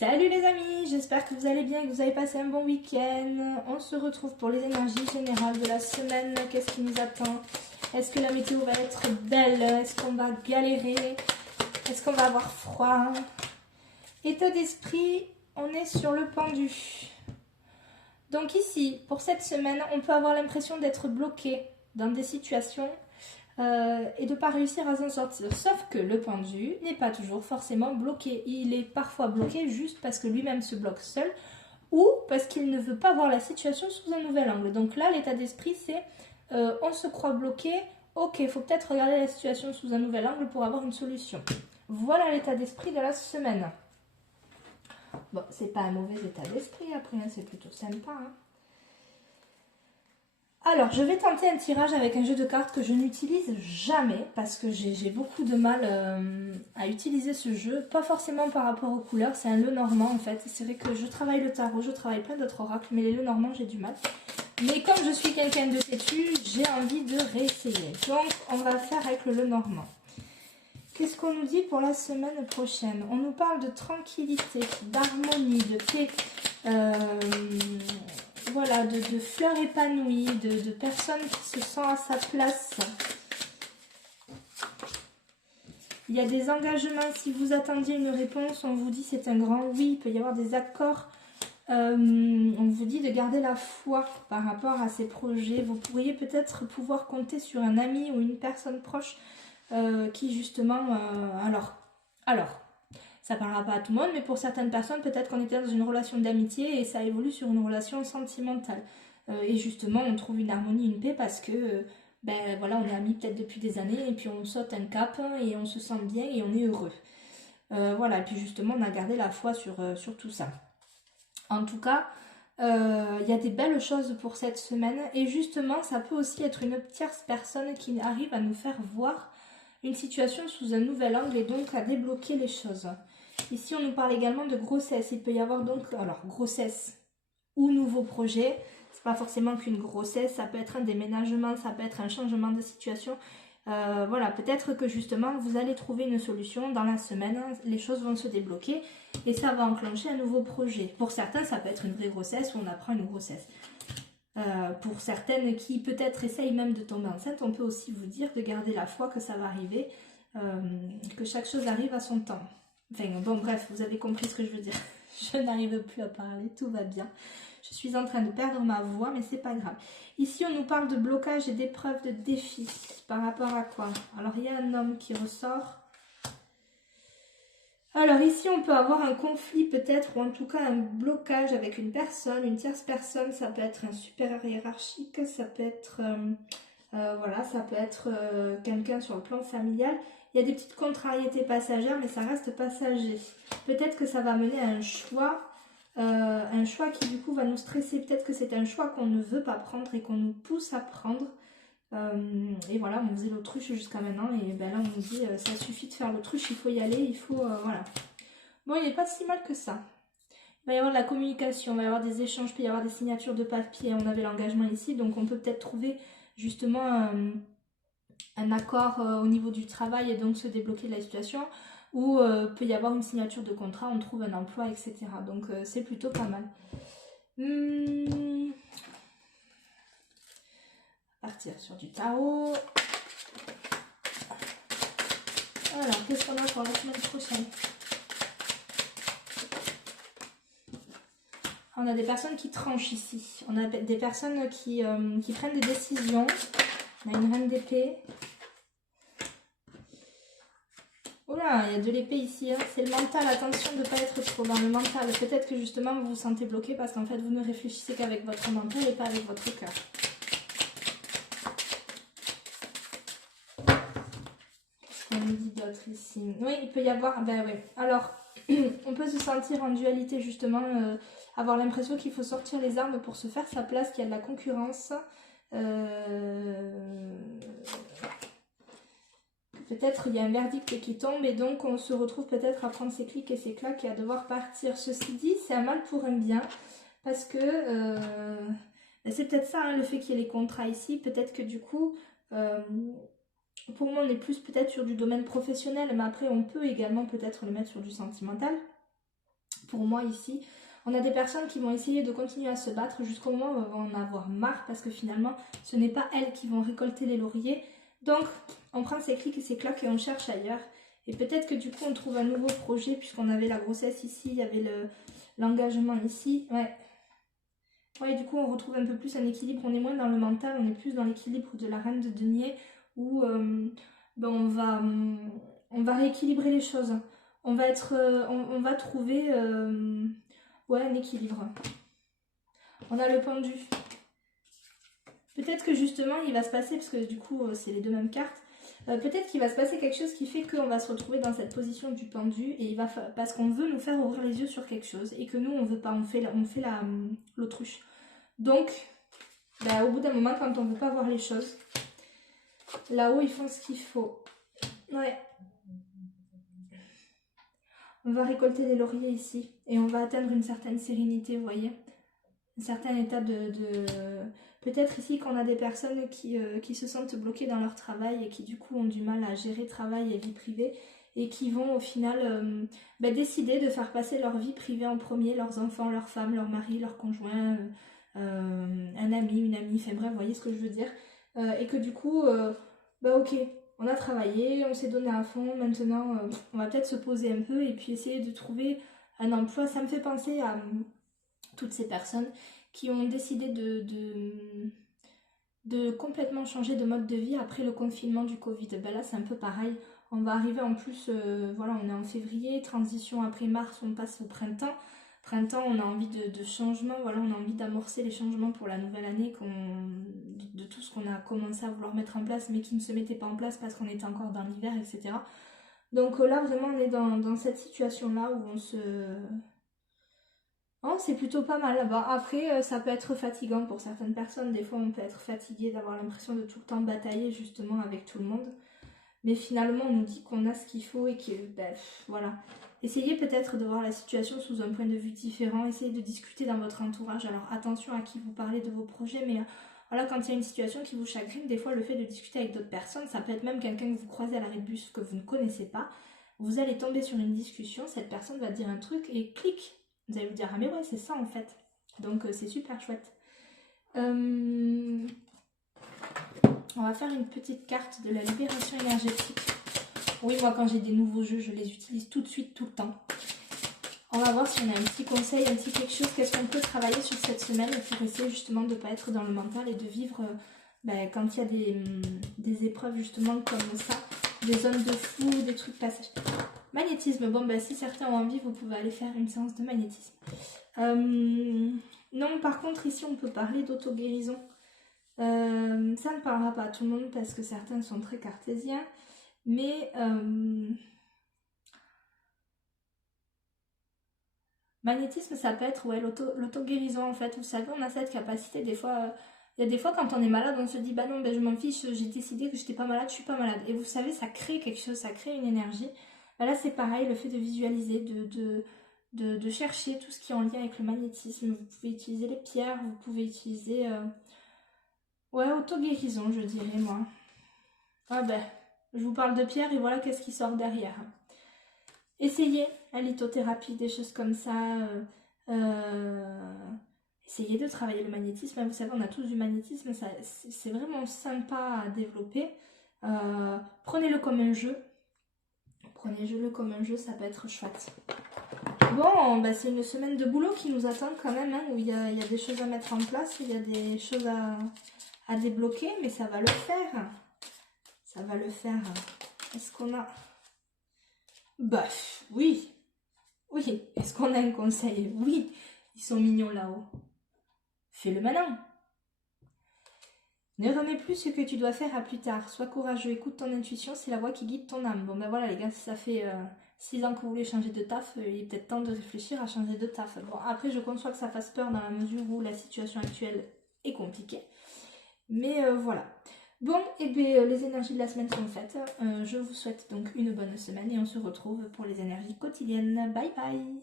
Salut les amis, j'espère que vous allez bien et que vous avez passé un bon week-end. On se retrouve pour les énergies générales de la semaine. Qu'est-ce qui nous attend? Est-ce que la météo va être belle? Est-ce qu'on va galérer? Est-ce qu'on va avoir froid? État d'esprit, on est sur le pendu. Donc ici, pour cette semaine, on peut avoir l'impression d'être bloqué dans des situations et de ne pas réussir à s'en sortir. Sauf que le pendu n'est pas toujours forcément bloqué. Il est parfois bloqué juste parce que lui-même se bloque seul ou parce qu'il ne veut pas voir la situation sous un nouvel angle. Donc là, l'état d'esprit, c'est on se croit bloqué, ok, il faut peut-être regarder la situation sous un nouvel angle pour avoir une solution. Voilà l'état d'esprit de la semaine. Bon, c'est pas un mauvais état d'esprit après, hein, c'est plutôt sympa. Hein. Alors, je vais tenter un tirage avec un jeu de cartes que je n'utilise jamais parce que j'ai beaucoup de mal à utiliser ce jeu. Pas forcément par rapport aux couleurs, c'est un Lenormand en fait. C'est vrai que je travaille le tarot, je travaille plein d'autres oracles, mais les Lenormands, j'ai du mal. Mais comme je suis quelqu'un de têtu, j'ai envie de réessayer. Donc, on va faire avec le Lenormand. Qu'est-ce qu'on nous dit pour la semaine prochaine? On nous parle de tranquillité, d'harmonie, de paix. Voilà, de fleurs épanouies, de personnes qui se sentent à sa place. Il y a des engagements, si vous attendiez une réponse, on vous dit c'est un grand oui, il peut y avoir des accords. On vous dit de garder la foi par rapport à ces projets. Vous pourriez peut-être pouvoir compter sur un ami ou une personne proche qui justement... Alors, ça parlera pas à tout le monde, mais pour certaines personnes, peut-être qu'on était dans une relation d'amitié et ça évolue sur une relation sentimentale. Et justement, on trouve une harmonie, une paix parce que, ben voilà, on est amis peut-être depuis des années et puis on saute un cap et on se sent bien et on est heureux. Voilà, et puis justement, on a gardé la foi sur tout ça. En tout cas, il y a des belles choses pour cette semaine et justement, ça peut aussi être une tierce personne qui arrive à nous faire voir une situation sous un nouvel angle et donc à débloquer les choses. Ici, on nous parle également de grossesse. Il peut y avoir donc, alors, grossesse ou nouveau projet. C'est pas forcément qu'une grossesse, ça peut être un déménagement, ça peut être un changement de situation. Voilà, peut-être que justement, vous allez trouver une solution dans la semaine. Les choses vont se débloquer et ça va enclencher un nouveau projet. Pour certains, ça peut être une vraie grossesse ou on apprend une grossesse. Pour certaines qui peut-être essayent même de tomber enceinte, on peut aussi vous dire de garder la foi que ça va arriver, que chaque chose arrive à son temps. Enfin bon bref, vous avez compris ce que je veux dire. Je n'arrive plus à parler, tout va bien. Je suis en train de perdre ma voix, mais c'est pas grave. Ici, on nous parle de blocage et d'épreuves de défis. Par rapport à quoi? Alors, il y a un homme qui ressort. Alors ici, on peut avoir un conflit peut-être, ou en tout cas un blocage avec une personne, une tierce personne. Ça peut être un supérieur hiérarchique, ça peut être, voilà, ça peut être quelqu'un sur le plan familial. Il y a des petites contrariétés passagères, mais ça reste passager. Peut-être que ça va mener à un choix qui du coup va nous stresser. Peut-être que c'est un choix qu'on ne veut pas prendre et qu'on nous pousse à prendre. Et voilà, on faisait l'autruche jusqu'à maintenant et ben là on nous dit ça suffit de faire l'autruche, il faut y aller, il faut... voilà. Bon, il n'est pas si mal que ça. Il va y avoir de la communication, il va y avoir des échanges, il peut y avoir des signatures de papier, on avait l'engagement ici, donc on peut peut-être trouver justement un accord au niveau du travail et donc se débloquer de la situation, ou peut y avoir une signature de contrat, on trouve un emploi, etc. Donc c'est plutôt pas mal. Partir sur du tarot. Alors, qu'est-ce qu'on a pour la semaine prochaine? On a des personnes qui tranchent ici. On a des personnes qui prennent des décisions. On a une reine d'épée. Oula, il y a de l'épée ici. Hein. C'est le mental. Attention de ne pas être trop dans le mental. Peut-être que justement vous vous sentez bloqué parce qu'en fait vous ne réfléchissez qu'avec votre mental et pas avec votre cœur. On nous dit d'autres ici. Oui, il peut y avoir... Ben oui. Alors, on peut se sentir en dualité justement, avoir l'impression qu'il faut sortir les armes pour se faire sa place, qu'il y a de la concurrence. Peut-être il y a un verdict qui tombe et donc on se retrouve peut-être à prendre ses clics et ses claques et à devoir partir. Ceci dit, c'est un mal pour un bien parce que c'est peut-être ça, hein, le fait qu'il y ait les contrats ici. Peut-être que du coup... pour moi, on est plus peut-être sur du domaine professionnel, mais après, on peut également peut-être le mettre sur du sentimental. pour moi ici. On a des personnes qui vont essayer de continuer à se battre jusqu'au moment où elles vont en avoir marre parce que finalement, ce n'est pas elles qui vont récolter les lauriers. Donc, on prend ses clics et ses claques et on cherche ailleurs. Et peut-être que du coup, on trouve un nouveau projet puisqu'on avait la grossesse ici, il y avait l'engagement ici. Ouais. Ouais, du coup, on retrouve un peu plus un équilibre. On est moins dans le mental, on est plus dans l'équilibre de la reine de denier où ben on va rééquilibrer les choses. On va trouver ouais, un équilibre. On a le pendu. Peut-être que justement, il va se passer, parce que du coup, c'est les deux mêmes cartes, peut-être qu'il va se passer quelque chose qui fait qu'on va se retrouver dans cette position du pendu, et parce qu'on veut nous faire ouvrir les yeux sur quelque chose, et que nous, on veut pas, on fait l'autruche. Donc, bah, au bout d'un moment, quand on veut pas voir les choses, là-haut, ils font ce qu'il faut. Ouais. On va récolter les lauriers ici, et on va atteindre une certaine sérénité, vous voyez. Un certain état peut-être ici qu'on a des personnes qui se sentent bloquées dans leur travail et qui du coup ont du mal à gérer travail et vie privée et qui vont au final décider de faire passer leur vie privée en premier, leurs enfants, leurs femmes, leur mari, leur conjoint, un ami, une amie, enfin bref, vous voyez ce que je veux dire. Et que du coup, ok, on a travaillé, on s'est donné à fond, maintenant on va peut-être se poser un peu et puis essayer de trouver un emploi. Ça me fait penser à toutes ces personnes qui ont décidé de complètement changer de mode de vie après le confinement du Covid. Ben là, c'est un peu pareil. On va arriver en plus, voilà, on est en février, transition après mars, on passe au printemps. Printemps, on a envie de changement, voilà, on a envie d'amorcer les changements pour la nouvelle année, de tout ce qu'on a commencé à vouloir mettre en place, mais qui ne se mettait pas en place parce qu'on était encore dans l'hiver, etc. Donc là, vraiment, on est dans cette situation-là où on se... Oh, c'est plutôt pas mal. Bon, après, ça peut être fatigant pour certaines personnes. Des fois, on peut être fatigué d'avoir l'impression de tout le temps batailler justement avec tout le monde. Mais finalement, on nous dit qu'on a ce qu'il faut et que, voilà. Essayez peut-être de voir la situation sous un point de vue différent. Essayez de discuter dans votre entourage. Alors, attention à qui vous parlez de vos projets, mais voilà, quand il y a une situation qui vous chagrine, des fois, le fait de discuter avec d'autres personnes, ça peut être même quelqu'un que vous croisez à l'arrêt de bus que vous ne connaissez pas. Vous allez tomber sur une discussion, cette personne va dire un truc et clic, vous allez vous dire, ah mais ouais, c'est ça en fait. Donc c'est super chouette. On va faire une petite carte de la libération énergétique. Oui, moi quand j'ai des nouveaux jeux, je les utilise tout de suite, tout le temps. On va voir si on a un petit conseil, un petit quelque chose, qu'est-ce qu'on peut travailler sur cette semaine pour essayer justement de ne pas être dans le mental et de vivre quand il y a des épreuves justement comme ça, des zones de flou, des trucs passage. Magnétisme, bon si certains ont envie, vous pouvez aller faire une séance de magnétisme. Non, par contre ici on peut parler d'auto-guérison. Ça ne parlera pas à tout le monde parce que certains sont très cartésiens, mais magnétisme ça peut être l'auto-guérison en fait. Vous savez, on a cette capacité des fois... Il y a des fois quand on est malade, on se dit bah non, je m'en fiche, j'ai décidé que j'étais pas malade, je suis pas malade. Et vous savez, ça crée quelque chose, ça crée une énergie. Là c'est pareil, le fait de visualiser, de chercher tout ce qui est en lien avec le magnétisme. Vous pouvez utiliser les pierres, vous pouvez utiliser... Ouais, auto-guérison je dirais moi. Ah je vous parle de pierres et voilà qu'est-ce qui sort derrière. Essayez la lithothérapie, des choses comme ça. Essayez de travailler le magnétisme. Vous savez, on a tous du magnétisme, c'est vraiment sympa à développer. Prenez-le comme un jeu. Prenez-le comme un jeu, ça peut être chouette. Bon, c'est une semaine de boulot qui nous attend quand même, hein, où il y a des choses à mettre en place, il y a des choses à débloquer, mais ça va le faire. Ça va le faire. Est-ce qu'on a... Oui. Oui. Est-ce qu'on a un conseil? Oui. Ils sont mignons là-haut. Fais-le maintenant. Ne remets plus ce que tu dois faire à plus tard. Sois courageux, écoute ton intuition, c'est la voix qui guide ton âme. Bon voilà les gars, si ça fait 6 ans que vous voulez changer de taf, il est peut-être temps de réfléchir à changer de taf. Bon après je conçois que ça fasse peur dans la mesure où la situation actuelle est compliquée. Mais voilà. Bon, les énergies de la semaine sont faites. Je vous souhaite donc une bonne semaine et on se retrouve pour les énergies quotidiennes. Bye bye!